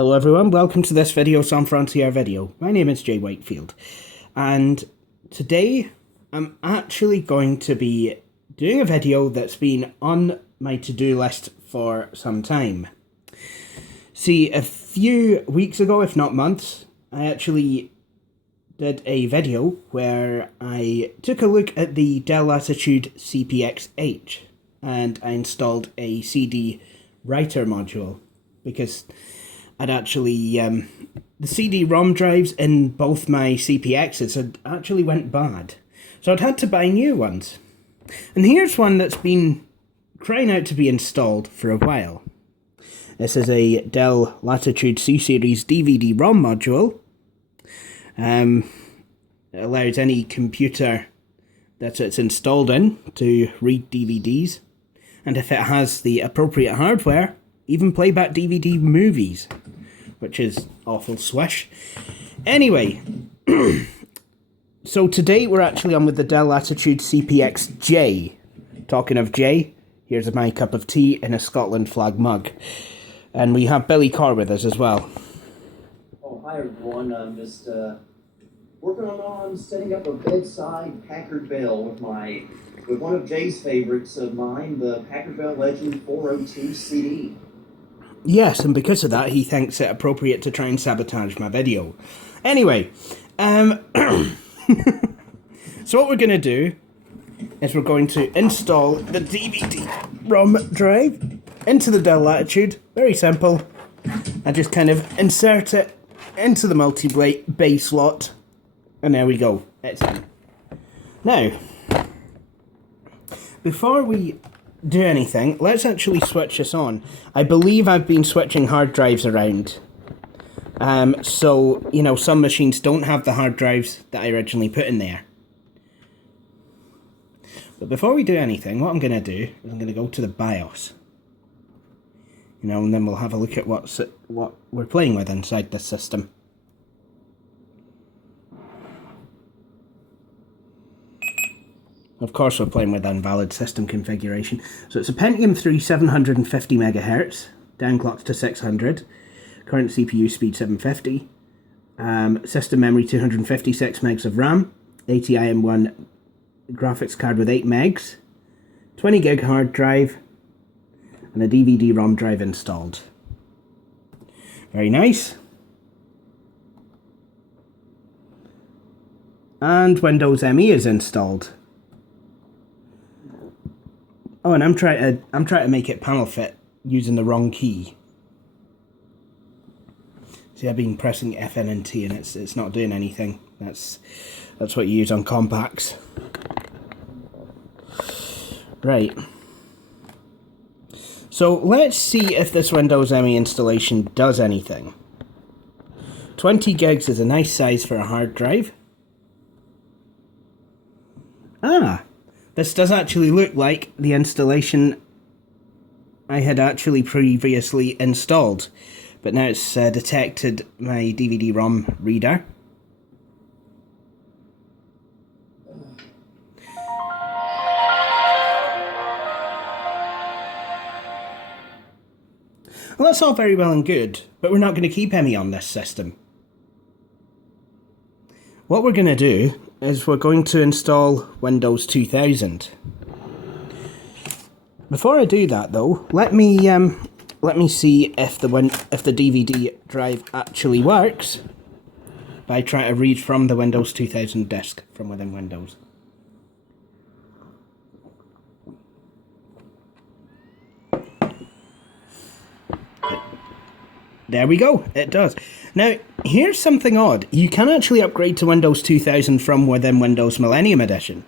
Hello everyone, welcome to this video, San Frontier video. My name is Jay Wakefield, and today I'm actually going to be doing a video that's been on my to-do list for some time. See, a few weeks ago, if not months, I actually did a video where I took a look at the Dell Latitude CPx-J and I installed a CD writer module because I'd actually, the CD-ROM drives in both my CPXs had actually went bad. So I'd had to buy new ones. And here's one that's been crying out to be installed for a while. This is a Dell Latitude C-Series DVD-ROM module. It allows any computer that it's installed in to read DVDs. And if it has the appropriate hardware, even play back DVD movies, which is awful swish. Anyway, so today we're actually on with the Dell Latitude CPx-J. Talking of J, here's my cup of tea in a Scotland flag mug. And we have Billy Carr with us as well. Oh, hi everyone. I'm just working on setting up a bedside Packard Bell with one of Jay's favorites of mine, the Packard Bell Legend 402 CD. Yes, and because of that, he thinks it appropriate to try and sabotage my video. Anyway, so what we're going to do is we're going to install the DVD-ROM drive into the Dell Latitude. Very simple. I just kind of insert it into the multi-bay slot, and there we go. It's in. Now, before we do anything, let's actually switch this on. I believe I've been switching hard drives around. So, you know, some machines don't have the hard drives that I originally put in there. But before we do anything, what I'm going to do is I'm going to go to the BIOS. You know, and then we'll have a look at what we're playing with inside this system. Of course, we're playing with invalid system configuration. So it's a Pentium 3 750 MHz, downclocked to 600. Current CPU speed 750. System memory 256 megs of RAM. ATIM1 graphics card with 8 megs. 20 gig hard drive. And a DVD-ROM drive installed. Very nice. And Windows ME is installed. Oh, and I'm trying to make it panel fit using the wrong key. See, I've been pressing FN and T, and it's not doing anything. That's what you use on compacts. Right. So let's see if this Windows ME installation does anything. 20 gigs is a nice size for a hard drive. Ah. This does actually look like the installation I had actually previously installed, but now it's detected my DVD-ROM reader. Well, that's all very well and good, but we're not going to keep ME on this system. What we're going to do is we're going to install Windows 2000. Before I do that though, let me see if the DVD drive actually works by trying to read from the Windows 2000 disk from within Windows. There we go, it does. Now, here's something odd. You can actually upgrade to Windows 2000 from within Windows Millennium Edition.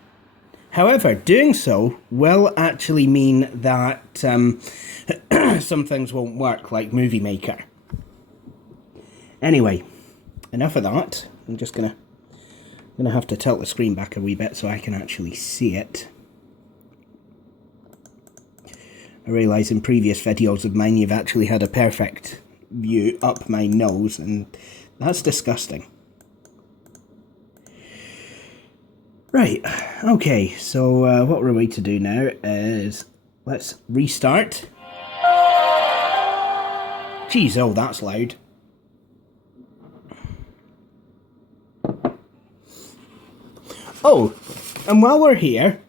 However, doing so will actually mean that some things won't work, like Movie Maker. Anyway, enough of that. I'm just gonna have to tilt the screen back a wee bit so I can actually see it. I realise in previous videos of mine you've actually had a perfect view up my nose, and that's disgusting. Right, okay, so what we're going to do now is let's restart. Geez, oh, that's loud. Oh, and while we're here,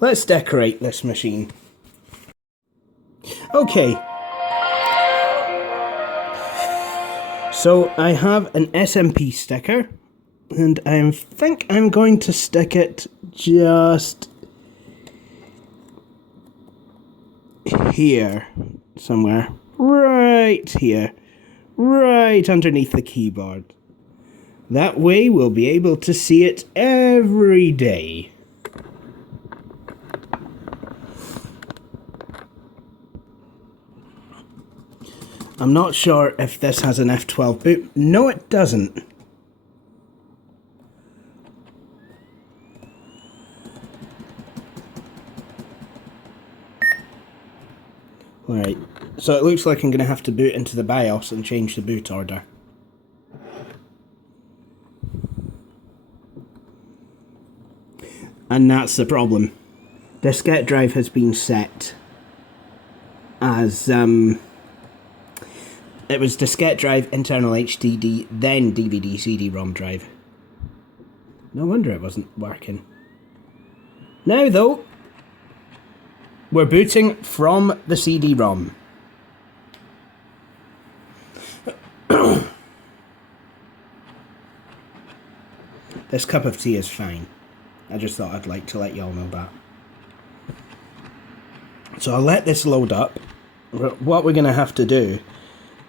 let's decorate this machine. Okay. So I have an SMP sticker, and I think I'm going to stick it just here somewhere. Right here. Right underneath the keyboard. That way we'll be able to see it every day. I'm not sure if this has an F12 boot. No, it doesn't. Alright, so it looks like I'm going to have to boot into the BIOS and change the boot order. And that's the problem. Diskette drive has been set as, it was diskette drive, internal HDD, then DVD CD-ROM drive. No wonder it wasn't working. Now though, we're booting from the CD-ROM. This cup of tea is fine. I just thought I'd like to let y'all know that. So I'll let this load up. What we're going to have to do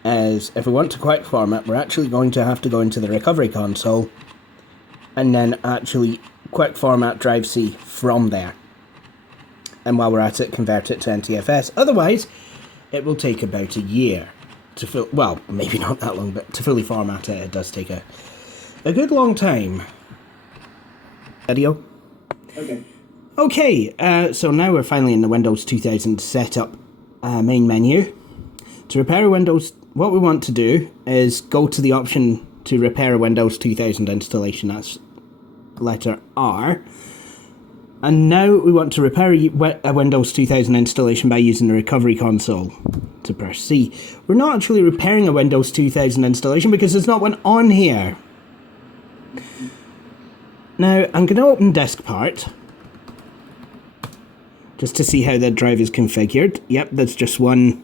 is, if we want to quick format, we're actually going to have to go into the recovery console and then actually quick format drive C from there. And while we're at it, convert it to NTFS. Otherwise, it will take about a year to well, maybe not that long, but to fully format it, it does take a good long time. Video. Okay, so now we're finally in the Windows 2000 setup main menu. To repair a Windows, what we want to do is go to the option to repair a Windows 2000 installation, that's letter R. And now we want to repair a Windows 2000 installation by using the recovery console to press C. We're not actually repairing a Windows 2000 installation because there's not one on here. Now, I'm going to open disk part, just to see how the drive is configured. Yep, that's just one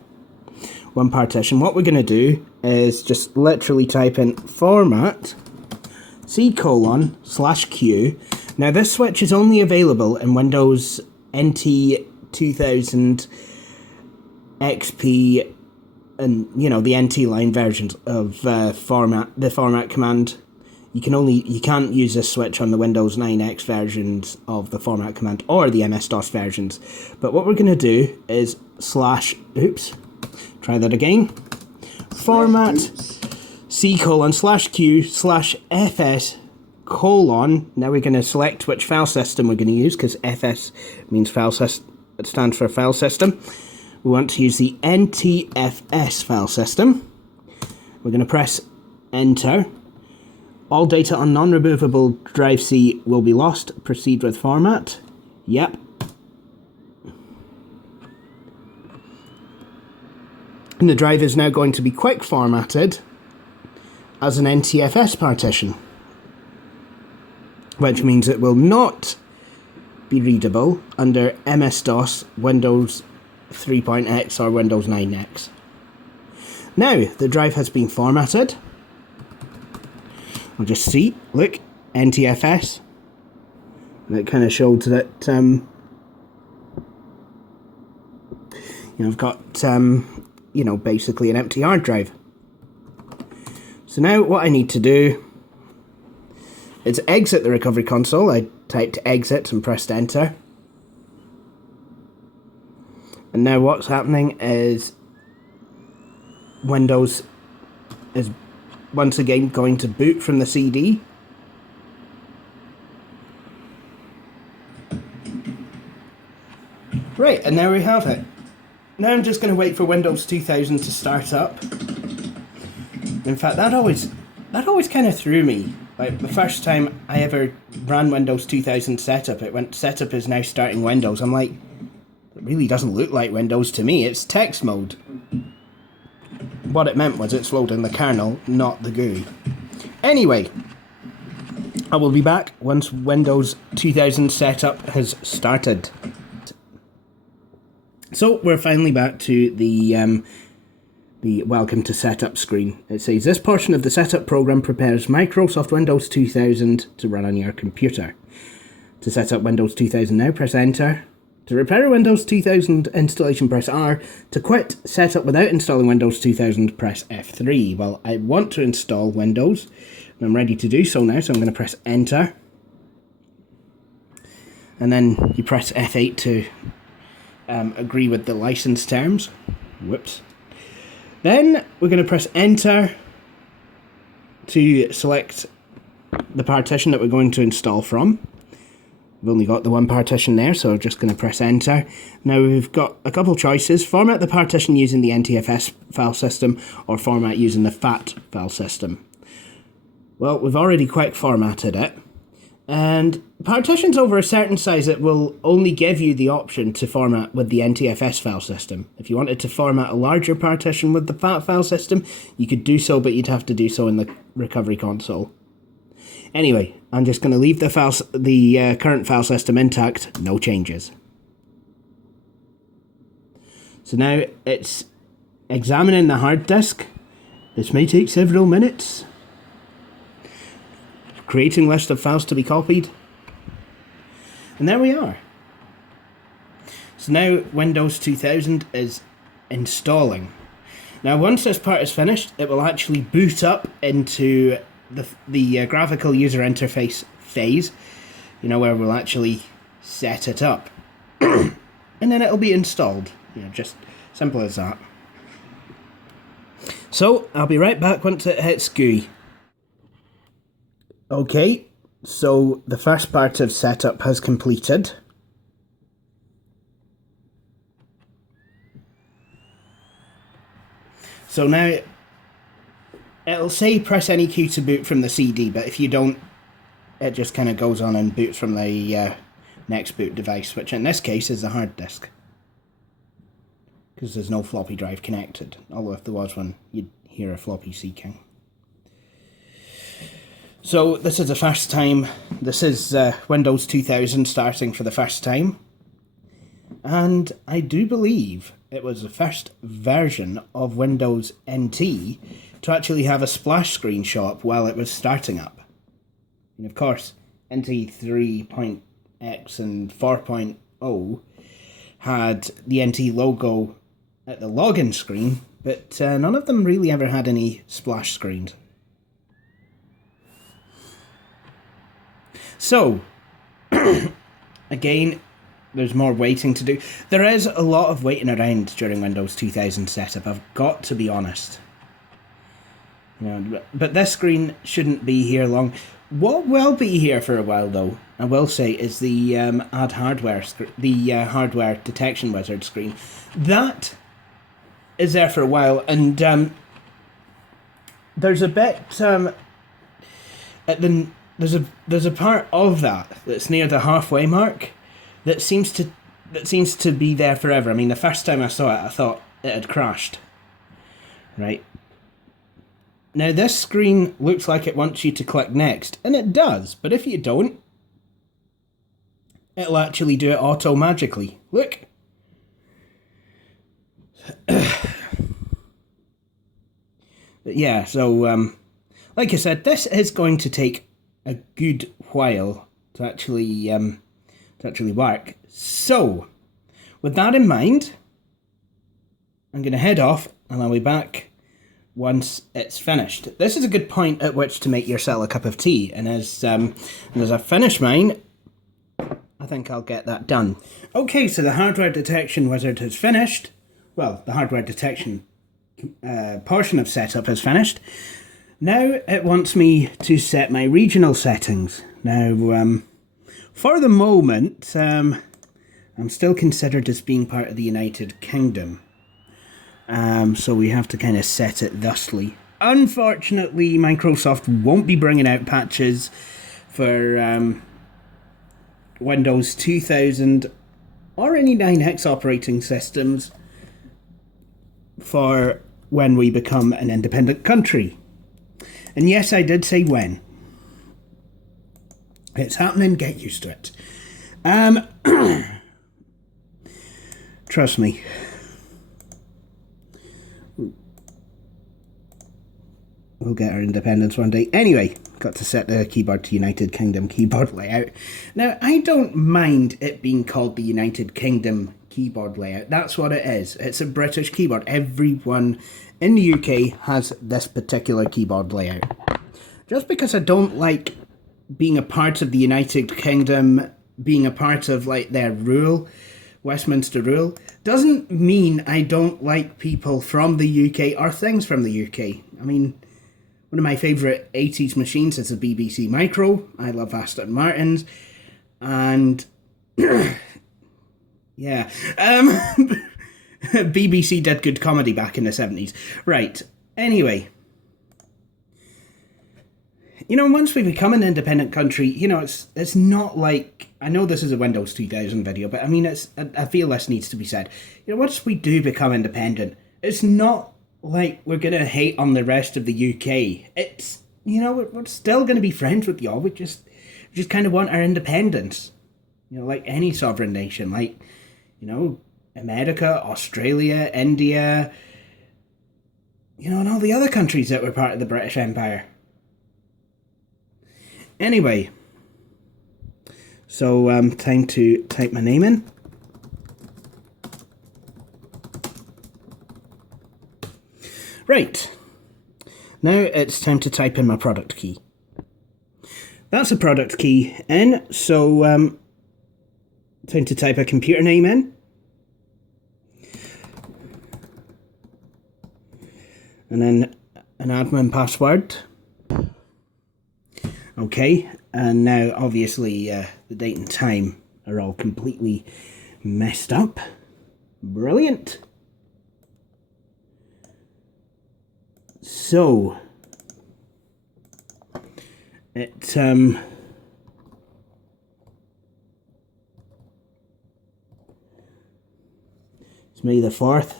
partition. What we're going to do is just literally type in format C:/Q. Now, this switch is only available in Windows NT 2000 XP and, you know, the NT line versions of the format command. You can't use this switch on the Windows 9X versions of the format command or the MS-DOS versions. But what we're going to do is try that again. Format C:/Q/FS:. Now we're going to select which file system we're going to use, because FS means file system. It stands for file system. We want to use the NTFS file system. We're going to press enter. All data on non-removable drive C will be lost. Proceed with format. Yep. And the drive is now going to be quick formatted as an NTFS partition, which means it will not be readable under MS-DOS, Windows 3.x or Windows 9X. Now, the drive has been formatted. We'll just see, look, NTFS. And it kind of showed that, I've got, basically an empty hard drive. So now what I need to do is exit the recovery console. I typed exit and pressed enter. And now what's happening is Windows is once again going to boot from the CD. Right, and there we have it. Now I'm just going to wait for Windows 2000 to start up. In fact, that always kind of threw me. Like, the first time I ever ran Windows 2000 setup, it went, setup is now starting Windows. I'm like, it really doesn't look like Windows to me, it's text mode. What it meant was it's loading the kernel, not the GUI. Anyway, I will be back once Windows 2000 setup has started. So we're finally back to the welcome to setup screen. It says this portion of the setup program prepares Microsoft Windows 2000 to run on your computer. To set up Windows 2000 now, press enter. To repair a Windows 2000 installation, press R. To quit setup without installing Windows 2000, press F3. Well, I want to install Windows. I'm ready to do so now, so I'm going to press enter. And then you press F8 to agree with the license terms. Whoops. Then we're going to press enter to select the partition that we're going to install from. We've only got the one partition there, so I'm just going to press enter. Now we've got a couple choices. Format the partition using the NTFS file system or format using the FAT file system. Well, we've already quick formatted it. And partitions over a certain size, it will only give you the option to format with the NTFS file system. If you wanted to format a larger partition with the FAT file system, you could do so, but you'd have to do so in the recovery console. Anyway, I'm just going to leave the current file system intact, no changes. So now it's examining the hard disk. This may take several minutes. Creating list of files to be copied. And there we are. So now Windows 2000 is installing. Now once this part is finished, it will actually boot up into the graphical user interface phase, you know, where we'll actually set it up. And then it'll be installed. You know, just simple as that. So I'll be right back once it hits GUI. Okay, so the first part of setup has completed. So now it'll say press any key to boot from the CD, but if you don't, it just kind of goes on and boots from the next boot device, which in this case is the hard disk, because there's no floppy drive connected. Although if there was one, you'd hear a floppy seeking. So this is the first time, this is Windows 2000 starting for the first time. And I do believe it was the first version of Windows NT to actually have a splash screen show up while it was starting up. And of course, NT 3.x and 4.0 had the NT logo at the login screen, but none of them really ever had any splash screens. So, again, there's more waiting to do. There is a lot of waiting around during Windows 2000 setup, I've got to be honest. You know, but this screen shouldn't be here long. What will be here for a while, though, I will say, is the add hardware, hardware detection wizard screen. That is there for a while, and there's a bit at the. There's a part of that that's near the halfway mark that seems to be there forever. I mean, the first time I saw it, I thought it had crashed. Right. Now this screen looks like it wants you to click next, and it does, but if you don't, it'll actually do it auto-magically. Look. But yeah, so like I said, this is going to take a good while to actually work. So, with that in mind, I'm going to head off and I'll be back once it's finished. This is a good point at which to make yourself a cup of tea, and as I finish mine, I think I'll get that done. Okay, so the hardware detection wizard has finished. Well, the hardware detection portion of setup has finished. Now it wants me to set my regional settings. Now, for the moment, I'm still considered as being part of the United Kingdom. So we have to kind of set it thusly. Unfortunately, Microsoft won't be bringing out patches for Windows 2000 or any 9X operating systems for when we become an independent country. And yes, I did say when. It's happening, get used to it. Trust me. We'll get our independence one day. Anyway, got to set the keyboard to United Kingdom keyboard layout. Now, I don't mind it being called the United Kingdom keyboard layout. That's what it is. It's a British keyboard. Everyone in the UK has this particular keyboard layout. Just because I don't like being a part of the United Kingdom, being a part of like their rule, Westminster rule, doesn't mean I don't like people from the UK or things from the UK. I mean, one of my favourite 80s machines is a BBC Micro. I love Aston Martins. And yeah, BBC did good comedy back in the 70s. Right, anyway. You know, once we become an independent country, you know, it's not like, I know this is a Windows 2000 video, but I mean, I feel this needs to be said. You know, once we do become independent, it's not like we're going to hate on the rest of the UK. It's, you know, we're still going to be friends with y'all. We just kind of want our independence. You know, like any sovereign nation, like, you know, America, Australia, India, you know, and all the other countries that were part of the British Empire. Anyway, so time to type my name in. Right, now it's time to type in my product key. That's a product key in, so time to type a computer name in. And then an admin password. Okay, and now obviously the date and time are all completely messed up. Brilliant. So, it's May the 4th.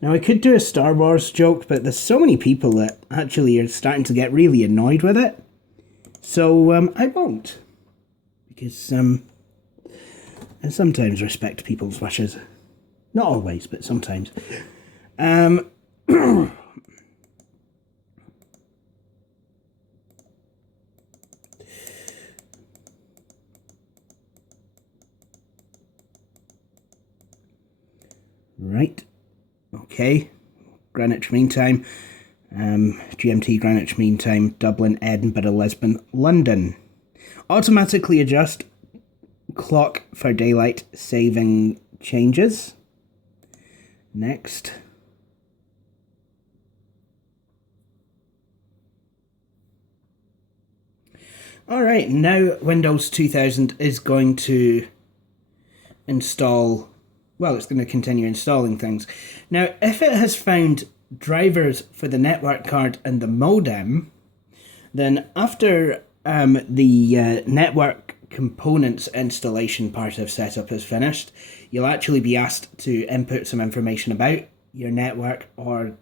Now I could do a Star Wars joke, but there's so many people that actually are starting to get really annoyed with it. So, I won't. Because, I sometimes respect people's wishes. Not always, but sometimes. Right. Okay. Greenwich Mean Time. GMT, Greenwich Mean Time, Dublin, Edinburgh, Lisbon, London. Automatically adjust clock for daylight saving changes. Next. Alright, now Windows 2000 is going to install, well, it's going to continue installing things. Now, if it has found drivers for the network card and the modem, then after the network components installation part of setup is finished, you'll actually be asked to input some information about your network or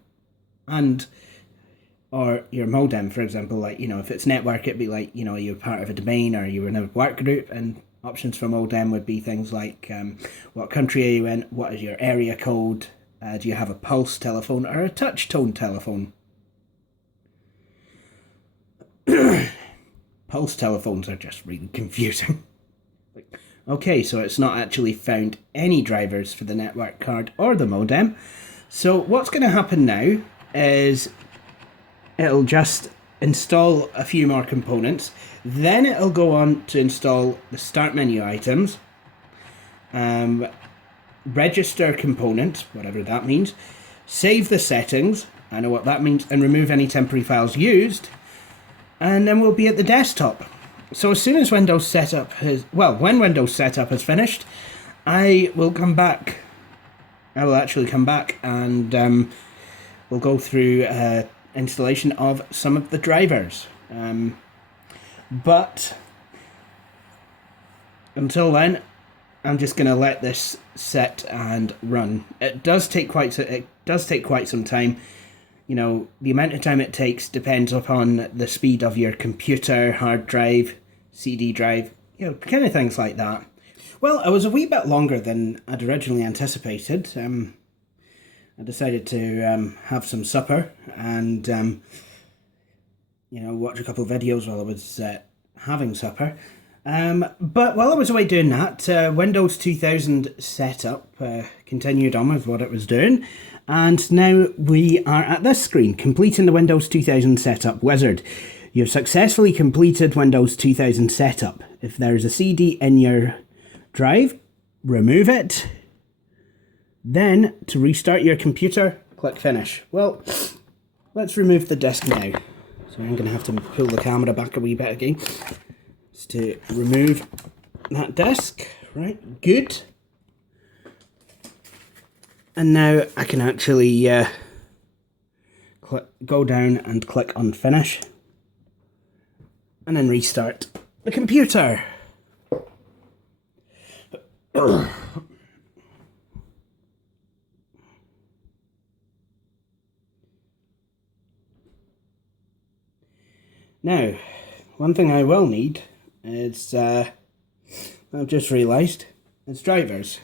your modem, for example. Like, you know, if it's network, it'd be like, you know, you're part of a domain or you're in a work group, and options for modem would be things like what country are you in, what is your area code, do you have a pulse telephone or a touch tone telephone? Pulse telephones are just really confusing. Okay, so it's not actually found any drivers for the network card or the modem. So what's going to happen now is it'll just install a few more components. Then it'll go on to install the start menu items. Register component, whatever that means, save the settings, I know what that means, and remove any temporary files used, and then we'll be at the desktop. So as soon as Windows setup when Windows setup is finished, I will actually come back and we'll go through installation of some of the drivers. But until then, I'm just going to let this set and run. It does take quite some time. You know, the amount of time it takes depends upon the speed of your computer, hard drive, CD drive, you know, kind of things like that. Well, I was a wee bit longer than I'd originally anticipated. I decided to have some supper and, you know, watch a couple of videos while I was having supper. But while I was away doing that, Windows 2000 setup continued on with what it was doing. And now we are at this screen, completing the Windows 2000 setup wizard. You've successfully completed Windows 2000 setup. If there's a CD in your drive, remove it. Then, to restart your computer, click Finish. Well, let's remove the disk now. So I'm going to have to pull the camera back a wee bit again. Just to remove that disk. Right, good. And now I can actually go down and click on Finish. And then restart the computer. Now, one thing I will need is, I've just realised, it's drivers.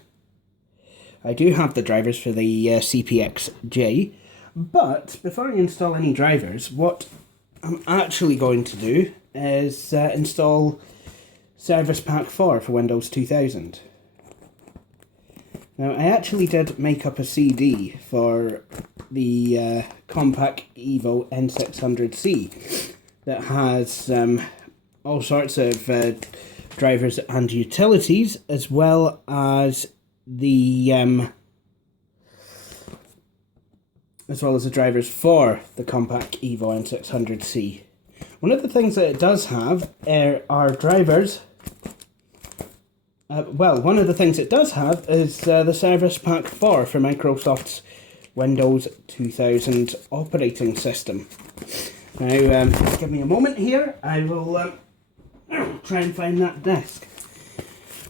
I do have the drivers for the CPx-J, but before I install any drivers, what I'm actually going to do is install Service Pack 4 for Windows 2000. Now, I actually did make up a CD for the Compaq Evo N600C that has all sorts of drivers and utilities, as well as the drivers for the Compaq Evo N600C. One of the things that it does have are drivers. One of the things it does have is the Service Pack 4 for Microsoft's Windows 2000 operating system. Now, give me a moment here. I will try and find that disk.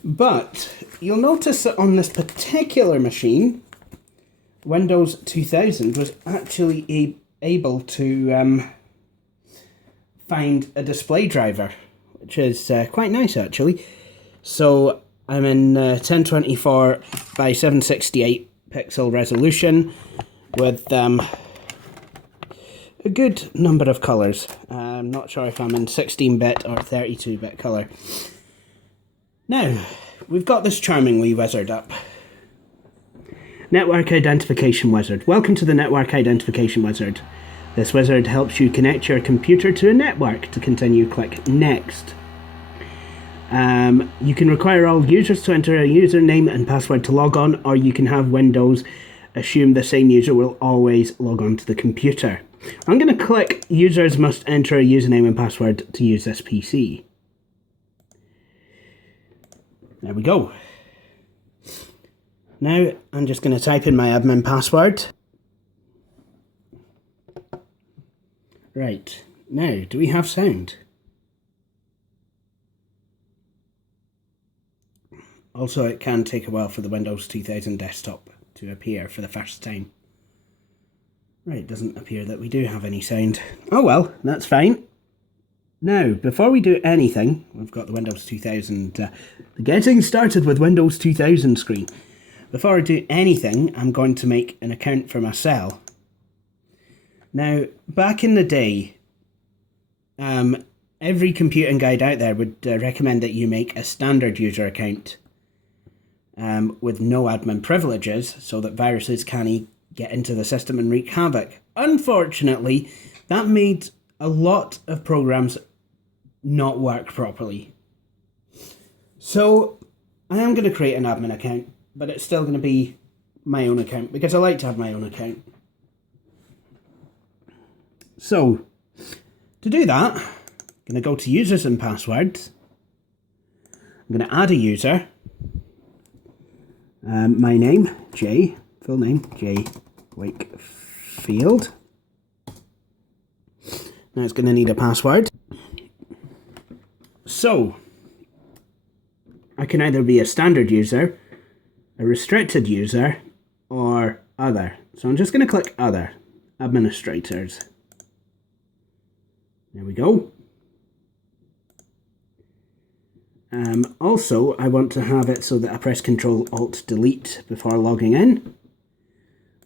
But you'll notice that on this particular machine, Windows 2000 was actually able to find a display driver, which is quite nice actually. So I'm in 1024 by 768 pixel resolution with a good number of colours. I'm not sure if I'm in 16-bit or 32-bit colour. Now, we've got this charming wee wizard up. Network Identification Wizard. Welcome to the Network Identification Wizard. This wizard helps you connect your computer to a network. To continue, click Next. You can require all users to enter a username and password to log on, or you can have Windows assume the same user will always log on to the computer. I'm going to click Users must enter a username and password to use this PC. There we go. Now I'm just going to type in my admin password. Right, now do we have sound? Also, it can take a while for the Windows 2000 desktop to appear for the first time. Right, doesn't appear that we do have any sound. Oh well, that's fine. Now, before we do anything, we've got the Windows 2000, getting started with Windows 2000 screen. Before I do anything, I'm going to make an account for myself. Now, back in the day, every computing guide out there would recommend that you make a standard user account with no admin privileges so that viruses can't get into the system and wreak havoc. Unfortunately, that made a lot of programs not work properly. So I am going to create an admin account, but it's still going to be my own account because I like to have my own account. So to do that, I'm going to go to users and passwords. I'm going to add a user. My name, J, full name, J Wakefield. Now it's going to need a password. So, I can either be a standard user, a restricted user, or other. So I'm just going to click other, administrators. There we go. Also, I want to have it so that I press Ctrl-Alt-Delete before logging in.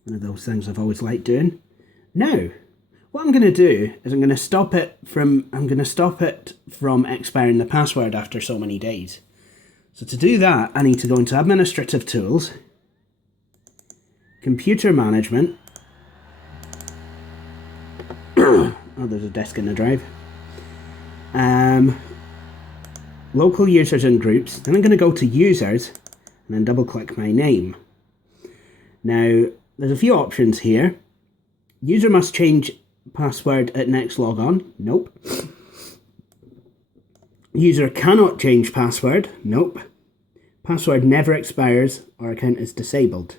One of those things I've always liked doing. Now, what I'm going to do is I'm going to stop it from expiring the password after so many days. So to do that, I need to go into Administrative Tools, Computer Management. Oh, there's a disk in the drive. Local users and groups. Then I'm going to go to Users and then double click my name. Now, there's a few options here. User must change password at next logon. Nope. User cannot change password. Nope. Password never expires or account is disabled.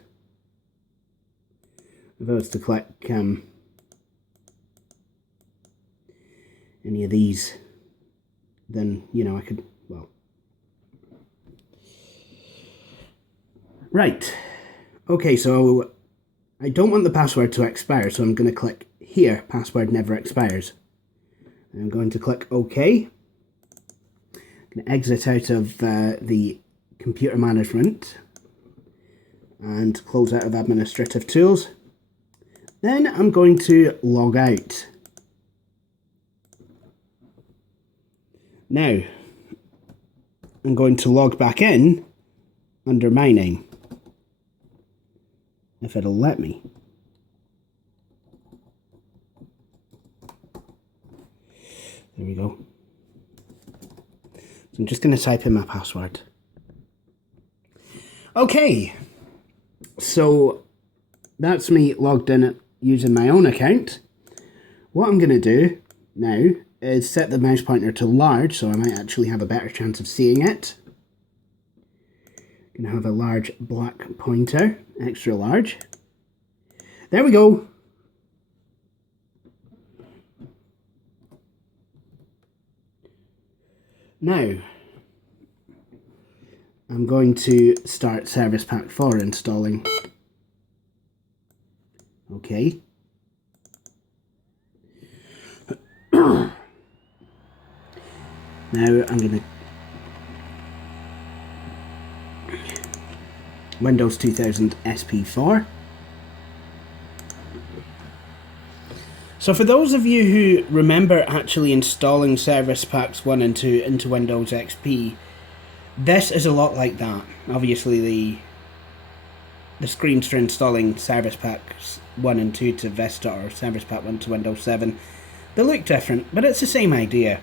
If I was to click any of these, then, you know, I could, well. Right. Okay, so I don't want the password to expire, so I'm going to click here, password never expires. And I'm going to click OK. I'm going to exit out of the computer management and close out of administrative tools. Then I'm going to log out. Now, I'm going to log back in under my name, if it'll let me. There we go. So I'm just going to type in my password. Okay, so that's me logged in using my own account. What I'm going to do now is set the mouse pointer to large, so I might actually have a better chance of seeing it. Going to have a large black pointer, extra large. There we go. Now, I'm going to start Service Pack 4 installing. Okay. Now I'm going to Windows 2000 SP4. So for those of you who remember actually installing Service Packs 1 and 2 into Windows XP, this is a lot like that. Obviously the screens for installing Service Packs 1 and 2 to Vista or Service Pack 1 to Windows 7, they look different, but it's the same idea.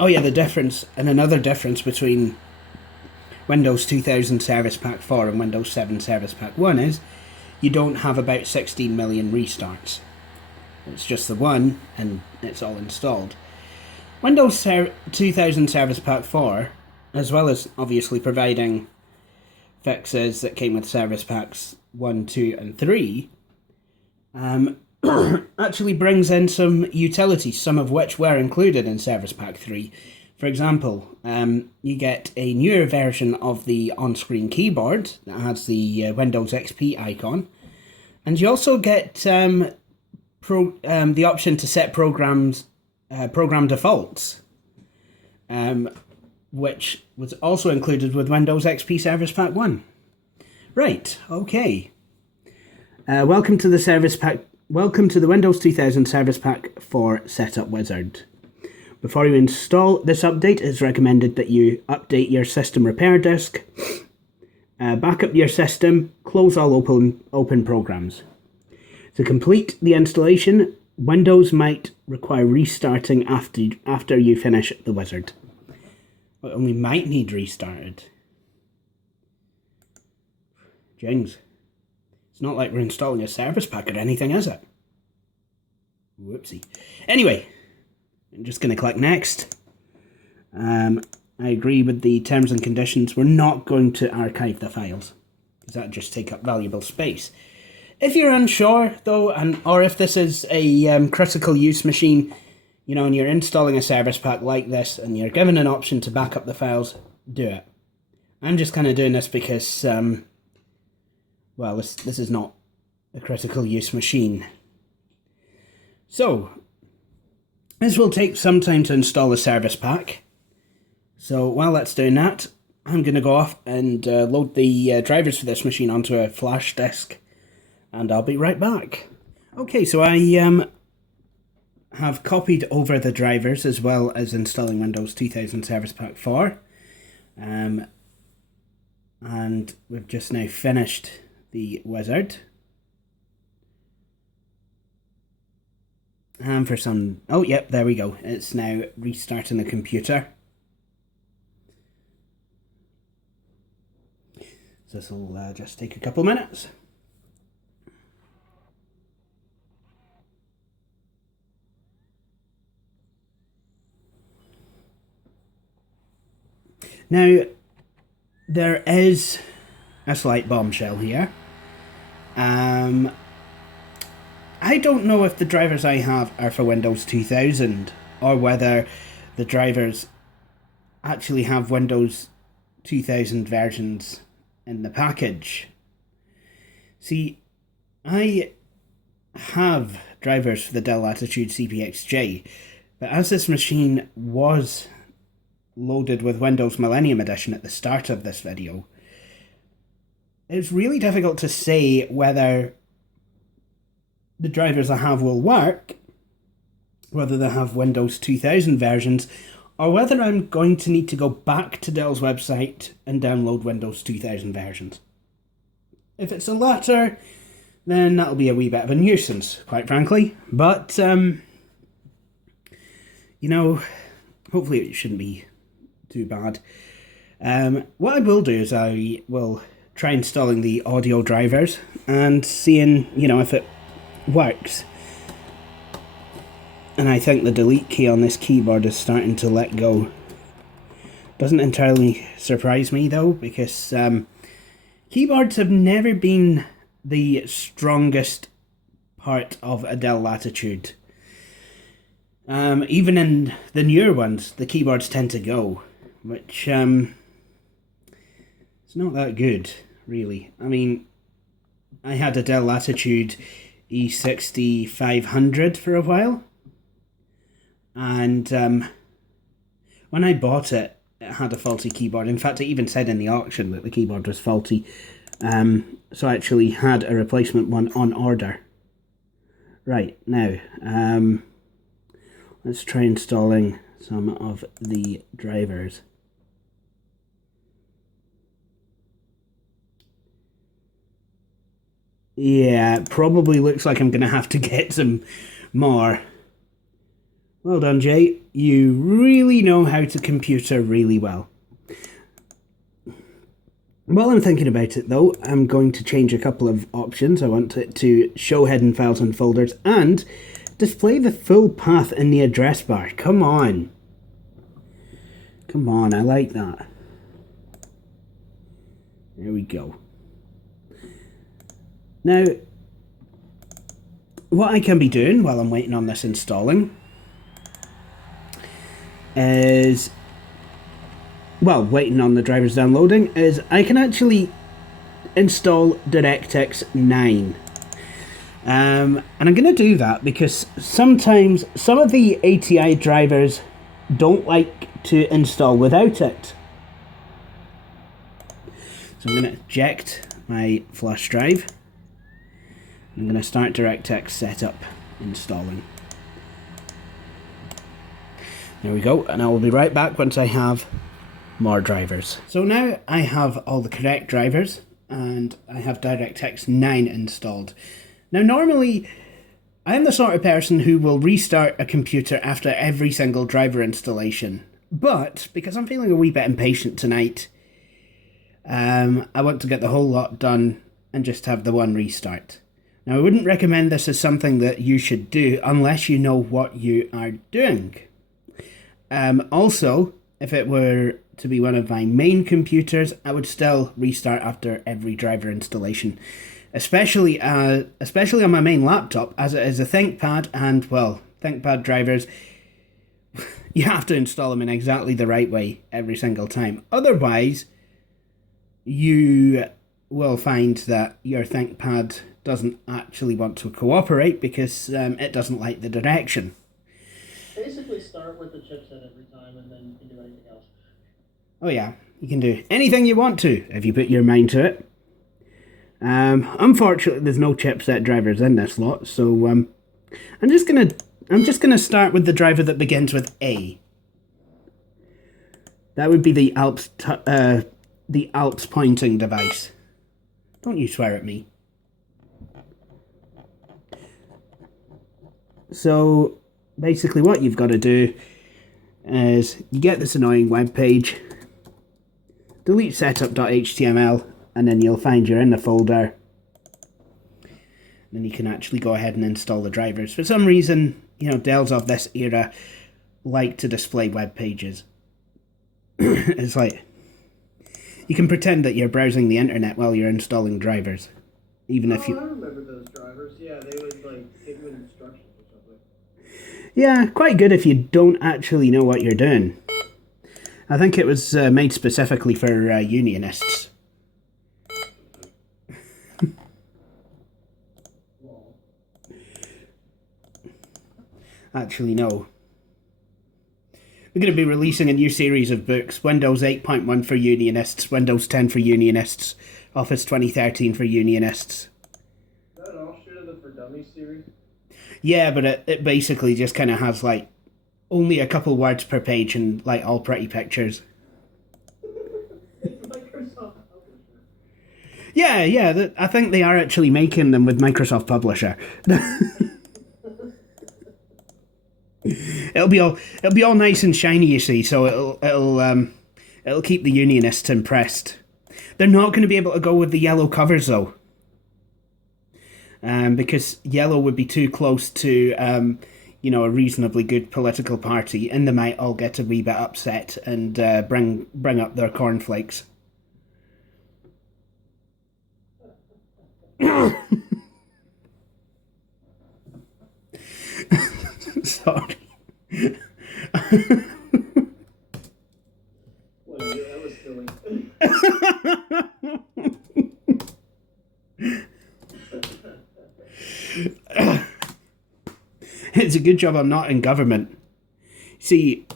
Oh yeah, the difference, and another difference between Windows 2000 Service Pack 4 and Windows 7 Service Pack 1 is you don't have about 16 million restarts. It's just the one, and it's all installed. Windows 2000 Service Pack 4, as well as obviously providing fixes that came with Service Packs 1, 2 and 3, actually brings in some utilities, some of which were included in Service Pack 3. For example, you get a newer version of the on-screen keyboard that has the Windows XP icon, and you also get the option to set program defaults, which was also included with Windows XP Service Pack 1. Right, okay. Welcome to the Windows 2000 Service Pack 4 Setup Wizard. Before you install this update, it's recommended that you update your system repair disk, back up your system, close all open programs. To complete the installation, Windows might require restarting after you finish the wizard. It only might need restarted. Jings. It's not like we're installing a service pack or anything, is it? Whoopsie. Anyway, I'm just going to click next. I agree with the terms and conditions. We're not going to archive the files, because that would just take up valuable space. If you're unsure, though, or if this is a critical use machine, you know, and you're installing a service pack like this, and you're given an option to back up the files, do it. I'm just kind of doing this because, well, this is not a critical use machine. So, this will take some time to install the service pack. So while that's doing that, I'm going to go off and load the drivers for this machine onto a flash disk, and I'll be right back. Okay, so I have copied over the drivers as well as installing Windows 2000 Service Pack 4. And we've just now finished the wizard. And for some... oh, yep, there we go. It's now restarting the computer. So this will just take a couple minutes. Now, there is a slight bombshell here. I don't know if the drivers I have are for Windows 2000 or whether the drivers actually have Windows 2000 versions in the package. See, I have drivers for the Dell Latitude CPx-J, but as this machine was loaded with Windows Millennium Edition at the start of this video, it's really difficult to say whether the drivers I have will work, whether they have Windows 2000 versions, or whether I'm going to need to go back to Dell's website and download Windows 2000 versions. If it's the latter, then that'll be a wee bit of a nuisance, quite frankly. But, you know, hopefully it shouldn't be too bad. What I will do is I will try installing the audio drivers and seeing, you know, if it works. And I think the delete key on this keyboard is starting to let go. Doesn't entirely surprise me though, because keyboards have never been the strongest part of a Dell Latitude. Even in the newer ones, the keyboards tend to go, which it's not that good, really. I mean, I had a Dell Latitude E6500 for a while, and when I bought it, it had a faulty keyboard. In fact, it even said in the auction that the keyboard was faulty, so I actually had a replacement one on order. Right, now, let's try installing some of the drivers. Yeah, it probably looks like I'm going to have to get some more. Well done, Jay. You really know how to computer really well. While I'm thinking about it, though, I'm going to change a couple of options. I want it to show hidden files and folders and display the full path in the address bar. Come on. Come on, I like that. There we go. Now, what I can be doing while I'm waiting on this installing is, well, waiting on the drivers downloading, is I can actually install DirectX 9. And I'm going to do that because sometimes some of the ATI drivers don't like to install without it. So I'm going to eject my flash drive. I'm going to start DirectX setup installing. There we go, and I will be right back once I have more drivers. So now I have all the correct drivers, and I have DirectX 9 installed. Now normally, I am the sort of person who will restart a computer after every single driver installation. But, because I'm feeling a wee bit impatient tonight, I want to get the whole lot done and just have the one restart. Now, I wouldn't recommend this as something that you should do unless you know what you are doing. Also, if it were to be one of my main computers, I would still restart after every driver installation. Especially on my main laptop, as it is a ThinkPad, and, well, ThinkPad drivers, you have to install them in exactly the right way every single time. Otherwise, you will find that your ThinkPad doesn't actually want to cooperate because it doesn't like the direction. Basically start with the chipset every time and then you can do anything else. Oh yeah, you can do anything you want to if you put your mind to it. Unfortunately, there's no chipset drivers in this lot, so I'm just gonna start with the driver that begins with A. That would be the Alps pointing device. Don't you swear at me. So basically, what you've got to do is you get this annoying web page, delete setup.html, and then you'll find you're in the folder. Then you can actually go ahead and install the drivers. For some reason, Dells of this era like to display web pages. It's like you can pretend that you're browsing the internet while you're installing drivers, even if you. I remember those drivers. Yeah, they would give you instructions or something. Yeah, quite good if you don't actually know what you're doing. I think it was made specifically for unionists. Actually, no. We're going to be releasing a new series of books. Windows 8.1 for unionists, Windows 10 for unionists, Office 2013 for unionists. Is that an offshoot of the For Dummies series? Yeah, but it basically just kind of has, only a couple words per page and, all pretty pictures. It's Microsoft Publisher. Yeah, I think they are actually making them with Microsoft Publisher. It'll be all nice and shiny, you see. So it'll keep the unionists impressed. They're not going to be able to go with the yellow covers though, because yellow would be too close to a reasonably good political party, and they might all get a wee bit upset and bring up their cornflakes. Sorry. Well, yeah, that was silly. It's a good job I'm not in government. See,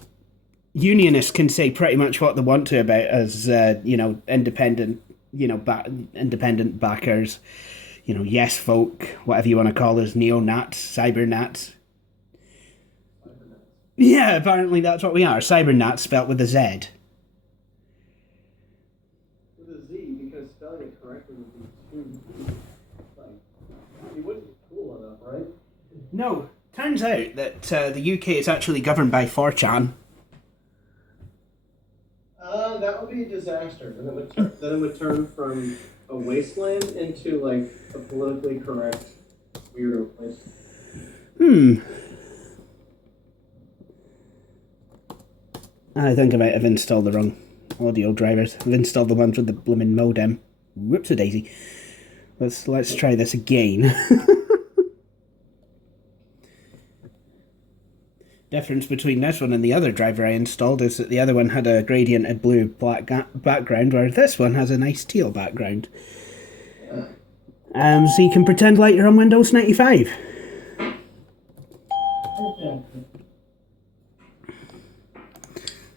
unionists can say pretty much what they want to about us, independent, independent backers, yes folk, whatever you want to call us, neo-nats, cyber-nats. Yeah, apparently that's what we are. Cyber-nats spelt with a Z. With a Z, because spelling it correctly would be too, it wouldn't be cool enough, right? No, turns out that the UK is actually governed by 4chan. That would be a disaster. Then it would turn from a wasteland into, a politically correct weirdo place. I think I might have installed the wrong audio drivers. I've installed the ones with the blooming modem. Whoops-a-daisy. Let's try this again. Difference between this one and the other driver I installed is that the other one had a gradiented blue-black background, whereas this one has a nice teal background. So you can pretend like you're on Windows 95.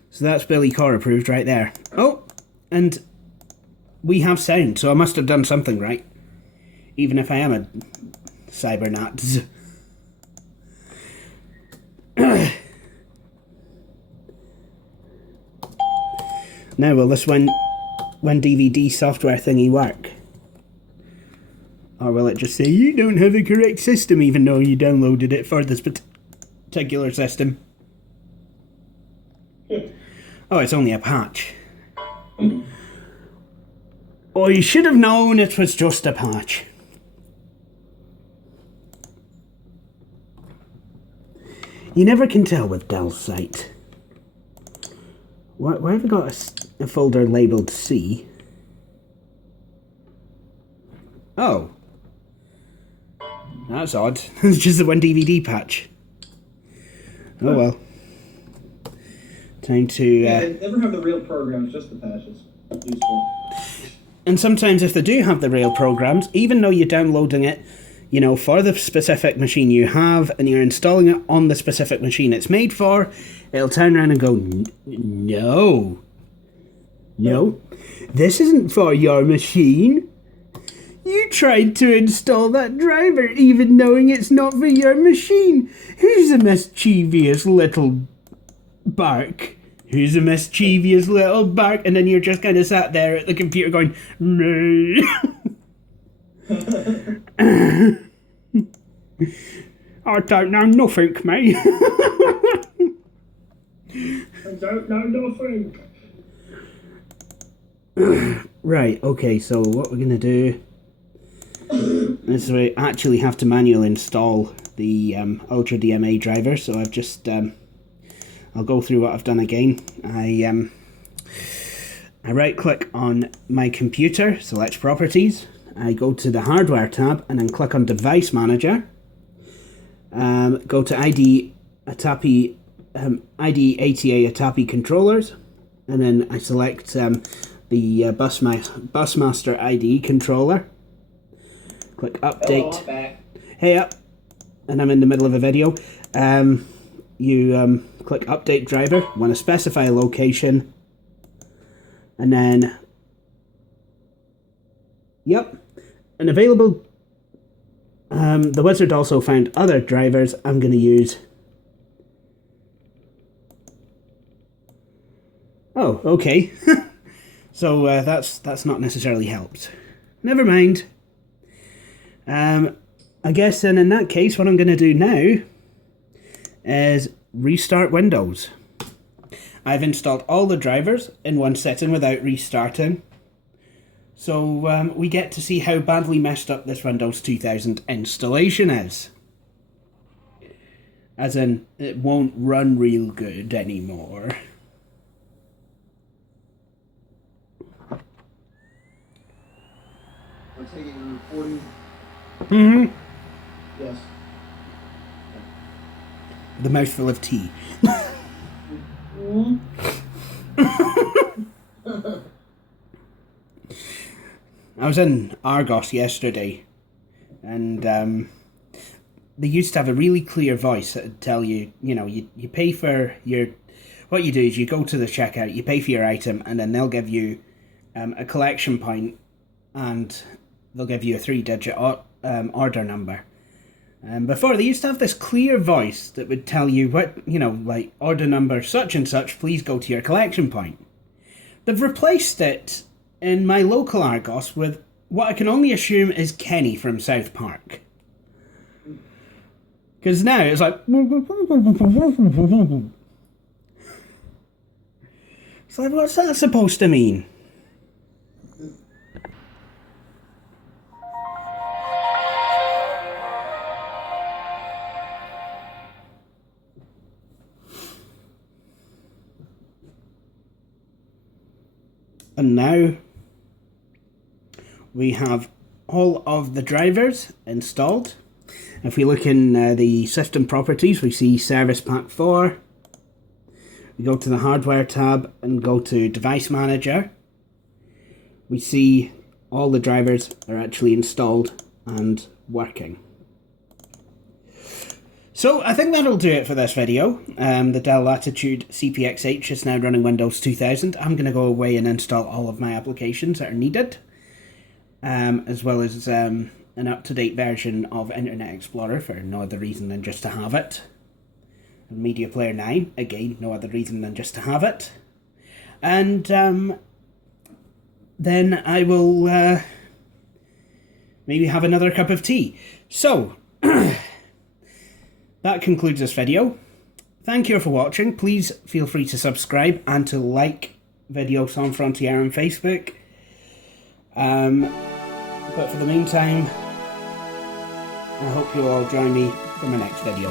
So that's Billy Core approved right there. Oh, and we have sound, so I must have done something right. Even if I am a cybernat. Now, will this when DVD software thingy work? Or will it just say, you don't have a correct system, even though you downloaded it for this particular system? Oh, it's only a patch. Oh, you should have known it was just a patch. You never can tell with Dell's site. Why have I got a folder labelled C? Oh. That's odd. It's just the one DVD patch. Oh well. Time to... Yeah, never have the real programs, just the patches. Useful. And sometimes if they do have the rail programs, even though you're downloading it, you know, for the specific machine you have, and you're installing it on the specific machine it's made for, it'll turn around and go, no, this isn't for your machine. You tried to install that driver even knowing it's not for your machine. Who's a mischievous little bark? Who's a mischievous little bark? And then you're just kind of sat there at the computer going, no. I don't know nothing, mate. I don't know nothing. Right, okay, so what we're going to do is we actually have to manually install the Ultra DMA driver, so I've just, I'll go through what I've done again. I right click on my computer, select properties, I go to the hardware tab and then click on device manager, go to ID ATA Atapi controllers, and then I select the Busmaster ID controller. Click update. Hello, I'm back. Hey up, and I'm in the middle of a video. You click update driver, want to specify a location, and then yep, and available. The wizard also found other drivers. I'm going to use. Oh, okay. So that's not necessarily helped. Never mind. I guess then in that case, what I'm going to do now is restart Windows. I've installed all the drivers in one sitting without restarting. So we get to see how badly messed up this Windows 2000 installation is. As in, it won't run real good anymore. I'm taking a recording. Mm-hmm. Yes. The mouthful of tea. I was in Argos yesterday, and they used to have a really clear voice that would tell you, you know, you pay for your... What you do is you go to the checkout, you pay for your item, and then they'll give you a collection point, and they'll give you a 3-digit order number. Before, they used to have this clear voice that would tell you what, you know, like, order number such and such, please go to your collection point. They've replaced it in my local Argos with what I can only assume is Kenny from South Park. Because now it's like... It's like, what's that supposed to mean? And now we have all of the drivers installed. If we look in the system properties, we see Service Pack 4. We go to the hardware tab and go to device manager. We see all the drivers are actually installed and working. So I think that'll do it for this video. The Dell Latitude CPx-J is now running Windows 2000. I'm going to go away and install all of my applications that are needed, as well as an up-to-date version of Internet Explorer for no other reason than just to have it. And Media Player 9, again, no other reason than just to have it. And then I will maybe have another cup of tea. So... that concludes this video. Thank you for watching. Please feel free to subscribe and to like Videos on Frontier on Facebook. But for the meantime, I hope you'll all join me for my next video.